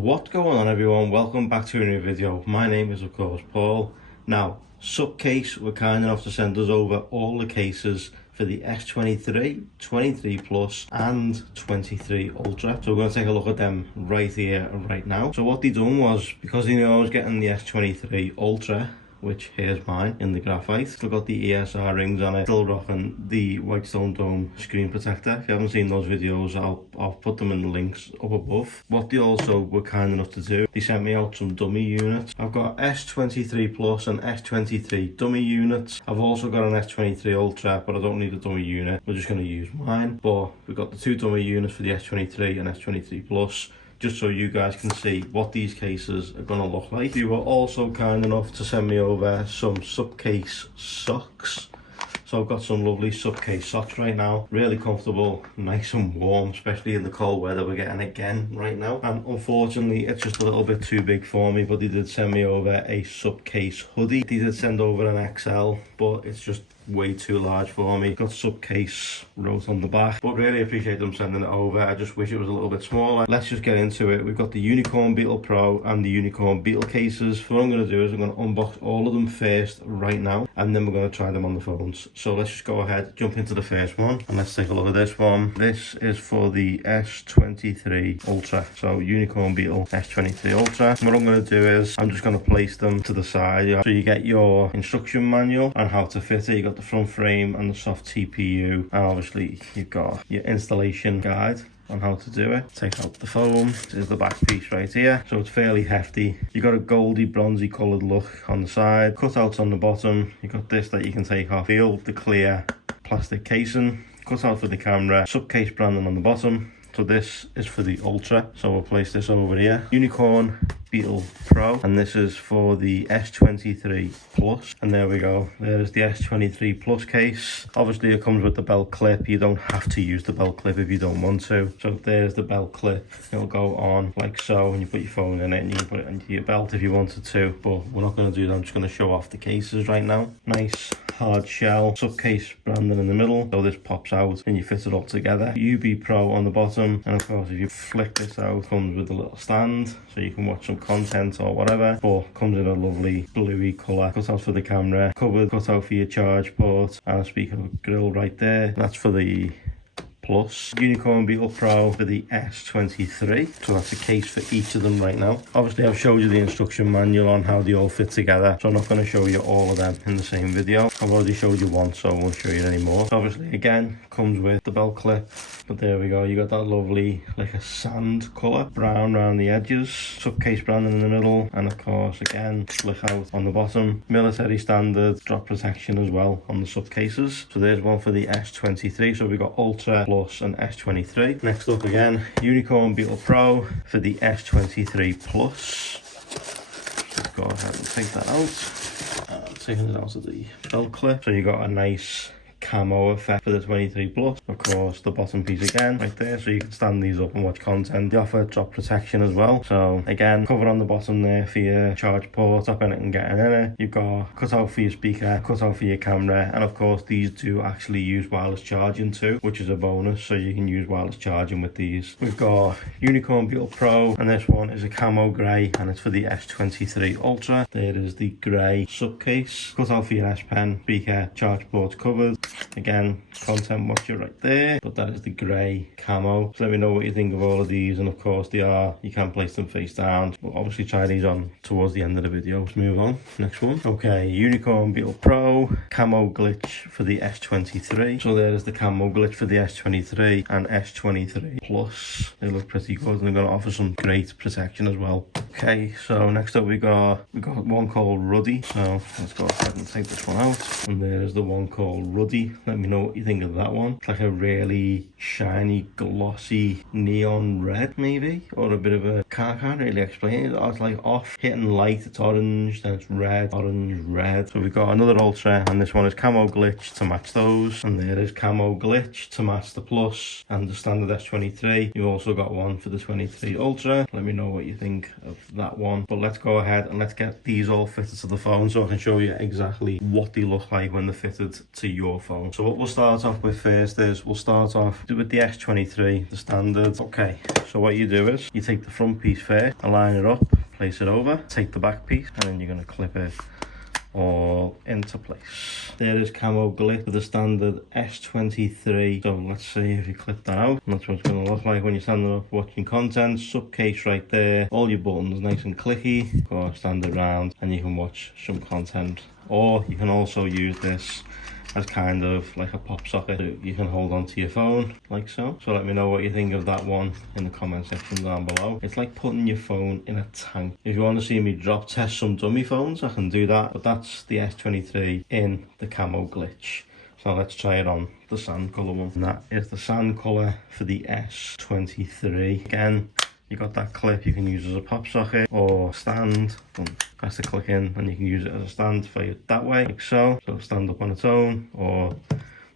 What's going on, everyone? Welcome back to a new video. My name is of course Paul. Now, SupCase were kind enough to send us over all the cases for the S23, 23 Plus and 23 Ultra. So we're going to take a look at them right here and right now. So what they done was, because they knew I was getting the S23 Ultra, which here's mine in the graphite, still got the ESR rings on it, still rocking the Whitestone Dome screen protector. If you haven't seen those videos, I'll put them in the links up above. What they also were kind enough to do, they sent me out some dummy units. I've got S23 Plus and S23 dummy units. I've also got an S23 Ultra, but I don't need a dummy unit. We're just going to use mine. But we've got the two dummy units for the S23 and S23 Plus, just so you guys can see what these cases are going to look like. You were also kind enough to send me over some SupCase socks. So I've got some lovely SupCase socks right now. Really comfortable, nice and warm, especially in the cold weather we're getting again right now. And unfortunately, it's just a little bit too big for me, but they did send me over a SupCase hoodie. They did send over an XL, but it's just way too large for me. Got SupCase wrote on the back, but really appreciate them sending it over. I just wish it was a little bit smaller. Let's just get into it. We've got the Unicorn Beetle Pro and the Unicorn Beetle cases. What I'm going to do is I'm going to unbox all of them first right now, and then we're going to try them on the phones. So let's just go ahead, jump into the first one, and let's take a look at this one. This is for the S23 Ultra. So Unicorn Beetle S23 Ultra. What I'm going to do is I'm just going to place them to the side. So you get your instruction manual on how to fit it. You got the front frame and the soft TPU, and obviously you've got your installation guide on how to do it. Take out the foam. This is the back piece right here, so it's fairly hefty. You got a goldy bronzy coloured look on the side, cutouts on the bottom. You got this that you can take off, feel the clear plastic casing, cutout for the camera, SupCase branding on the bottom. So this is for the Ultra, so we'll place this over here. Unicorn Beetle Pro, and this is for the S23 Plus, and there we go. There's the S23 Plus case. Obviously it comes with the belt clip. You don't have to use the belt clip if you don't want to. So there's the belt clip. It'll go on like so, and you put your phone in it, and you can put it into your belt if you wanted to, but we're not going to do that. I'm just going to show off the cases right now. Nice hard shell, SupCase branding in the middle, so this pops out and you fit it all together. UB Pro on the bottom, and of course if you flick this out, it comes with a little stand so you can watch some content or whatever, but comes in a lovely bluey colour. Cutout for the camera, covered cutout for your charge port, and a speaker grill right there. That's for the Plus. Unicorn Beetle Pro for the S23, so that's a case for each of them right now. Obviously I've showed you the instruction manual on how they all fit together, so I'm not going to show you all of them in the same video. I've already showed you one, so I won't show you anymore. So obviously again comes with the belt clip, but there we go. You got that lovely like a sand colour, brown around the edges, SupCase branding in the middle, and of course again slick out on the bottom. Military standard drop protection as well on the SupCases. So there's one for the S23. So we got Ultra, Plus and S23. Next up again, Unicorn Beetle Pro for the S23 Plus. Let's go ahead and take that out. Taking it out of the belt clip. So you got a nice camo effect for the 23 Plus. Of course the bottom piece again right there, so you can stand these up and watch content. They offer drop protection as well, so again cover on the bottom there for your charge port, stop anything getting in it. You've got cutout for your speaker, cutout for your camera, and of course these do actually use wireless charging too, which is a bonus, so you can use wireless charging with these. We've got Unicorn Beetle Pro, and this one is a camo grey, and it's for the S23 Ultra. There is the grey SupCase, cutout for your S Pen, speaker, charge port covered. Again, content watcher right there, but that is the grey camo. So let me know what you think of all of these, and of course you can place them face down. We'll obviously try these on towards the end of the video. Let's move on. Next one. Okay, Unicorn Beetle Pro, camo glitch for the S23. So there's the camo glitch for the S23 and S23 Plus. They look pretty good, and they're going to offer some great protection as well. Okay, so next up we got one called Ruddy. So let's go ahead and take this one out, and there's the one called Ruddy. Let me know what you think of that one. It's like a really shiny, glossy neon red maybe, or a bit of a, can't really explain it. It's like off hitting light, it's orange, then it's red, orange, red. So we've got another Ultra, and this one is camo glitch to match those, and there is camo glitch to match the Plus and the standard S23. You've also got one for the 23 Ultra. Let me know what you think of that one. But let's go ahead and let's get these all fitted to the phone so I can show you exactly what they look like when they're fitted to your phone. So what we'll start off with first is we'll start off with the S23, the standard. Okay, so what you do is you take the front piece first, align it up, place it over, take the back piece, and then you're going to clip it all into place. There is camo glitch for the standard S23. So let's see if you clip that out. And that's what it's going to look like when you're standing up watching content. SupCase right there, all your buttons nice and clicky, or standard round, and you can watch some content. Or you can also use this as kind of like a pop socket you can hold onto your phone like so. So let me know what you think of that one in the comment section down below. It's like putting your phone in a tank. If you want to see me drop test some dummy phones, I can do that, but that's the S23 in the camo glitch. So let's try it on the sand colour one. And that is the sand colour for the S23. Again, you got that clip you can use as a pop socket or stand. Press the click in and you can use it as a stand for you that way, like so. So it'll stand up on its own, or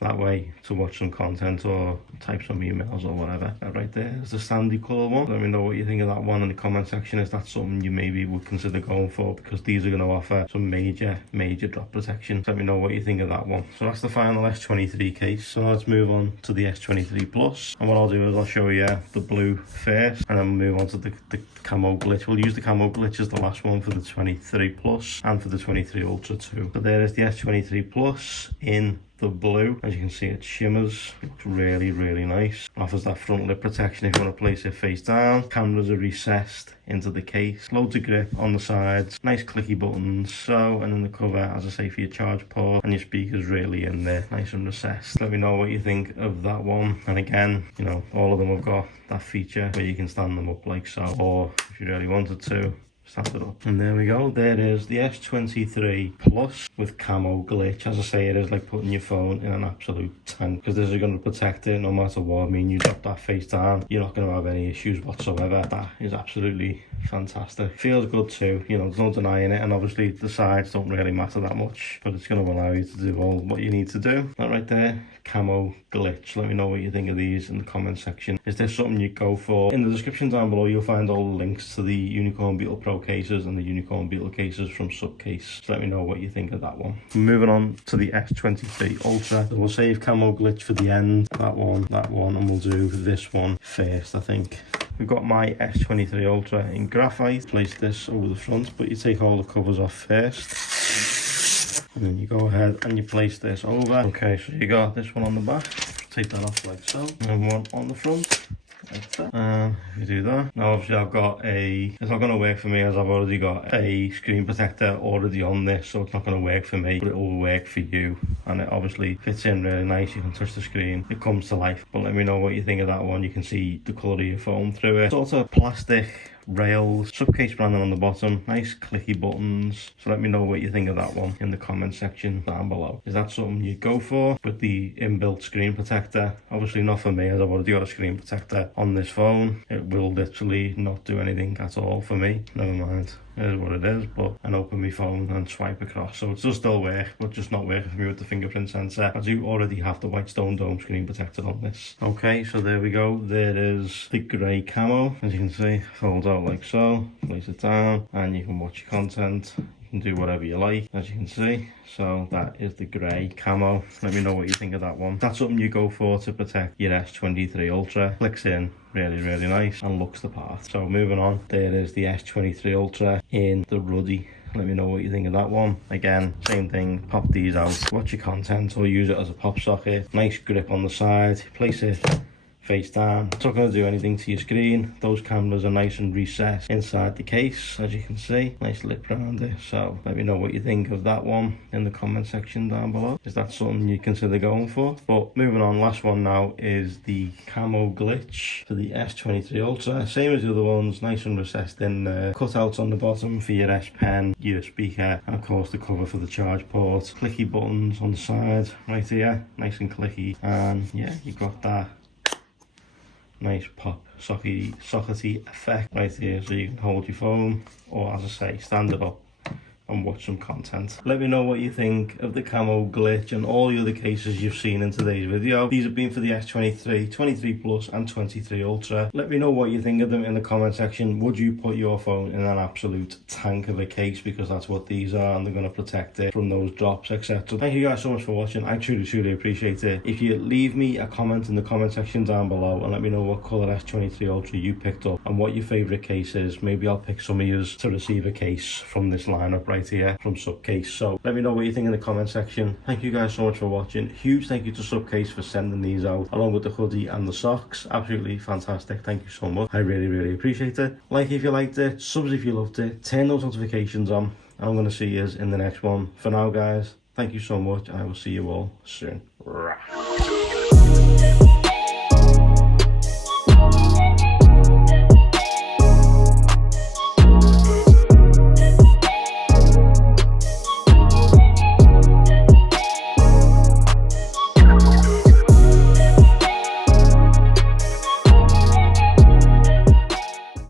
that way to watch some content or type some emails or whatever. That right there is the sandy colour one. Let me know what you think of that one in the comment section. Is that something you maybe would consider going for? Because these are going to offer some major drop protection. So let me know what you think of that one. So that's the final S23 case. So let's move on to the S23 Plus. And what I'll do is I'll show you the blue first, and then we'll move on to the camo glitch. We'll use the camo glitch as the last one for the 23 Plus and for the 23 Ultra too. So there is the S23 Plus in the blue. As you can see, it shimmers. It looks really nice. Offers that front lip protection if you want to place it face down. Cameras are recessed into the case. Loads of grip on the sides. Nice clicky buttons. So, and then the cover, as I say, for your charge port, and your speakers really in there, nice and recessed. Let me know what you think of that one. And again, you know, all of them have got that feature where you can stand them up like so, or if you really wanted to, stand it up. And there we go, there is the S23 Plus with camo glitch. As I say, it is like putting your phone in an absolute tank, because this is going to protect it no matter what. I mean, you drop that face down, you're not going to have any issues whatsoever. That is absolutely fantastic. Feels good too, you know, there's no denying it. And obviously the sides don't really matter that much, but it's going to allow you to do all what you need to do. That right there, camo glitch. Let me know what you think of these in the comment section. Is there something you go for? In the description down below you'll find all the links to the Unicorn Bootle Pro cases and the Unicorn Bootle cases from SupCase. So let me know what you think of that one. Moving on to the S23 Ultra. So we'll save camo glitch for the end. That one, and we'll do this one first, I think. We've got my S23 Ultra in graphite. Place this over the front, but you take all the covers off first. And then you go ahead and you place this over. Okay, so you got this one on the back. Take that off like so. And one on the front. Like that. If you do that. Now obviously I've got it's not going to work for me as I've already got a screen protector already on this, so it's not going to work for me, but it will work for you. And it obviously fits in really nice. You can touch the screen, it comes to life. But let me know what you think of that one. You can see the colour of your phone through it. Sort of plastic rails, SupCase branding on the bottom, nice clicky buttons. So let me know what you think of that one in the comment section down below. Is that something you'd go for with the inbuilt screen protector? Obviously not for me, as I've already got a screen protector on this phone. It will literally not do anything at all for me. Never mind, it is what it is. But I open my phone and swipe across, so it does still work, but just not working for me with the fingerprint sensor. I do already have the white stone dome screen protector on this. Okay, so there we go. There is the grey camo. As you can see, folds out like so, place it down, and you can watch your content. You can do whatever you like, as you can see. So that is the grey camo. Let me know what you think of that one. That's something you go for to protect your S23 Ultra. Clicks in really nice and looks the part. So moving on, there is the S23 Ultra in the ruddy. Let me know what you think of that one. Again, same thing, pop these out, watch your content or use it as a pop socket. Nice grip on the side, place it face down. It's not going to do anything to your screen. Those cameras are nice and recessed inside the case, as you can see. Nice lip around it. So let me know what you think of that one in the comment section down below. Is that something you consider going for? But moving on, last one now is the camo glitch for the S23 Ultra. Same as the other ones, nice and recessed in there. Cutouts on the bottom for your S Pen, your speaker, and of course the cover for the charge port. Clicky buttons on the side right here, nice and clicky. And yeah, you got that nice pop sockety effect right here, so you can hold your phone, or as I say, stand it up and watch some content. Let me know what you think of the camo glitch and all the other cases you've seen in today's video. These have been for the S23, 23 Plus and 23 Ultra. Let me know what you think of them in the comment section. Would you put your phone in an absolute tank of a case, because that's what these are, and they're going to protect it from those drops, etc. Thank you guys so much for watching. I truly appreciate it. If you leave me a comment in the comment section down below and let me know what colour S23 Ultra you picked up and what your favourite case is, maybe I'll pick some of yours to receive a case from this lineup right here from SupCase. So let me know what you think in the comment section. Thank you guys so much for watching. Huge thank you to SupCase for sending these out along with the hoodie and the socks. Absolutely fantastic. Thank you so much. I really appreciate it. Like if you liked it, subs if you loved it, turn those notifications on, and I'm going to see you in the next one. For now guys, thank you so much. I will see you all soon.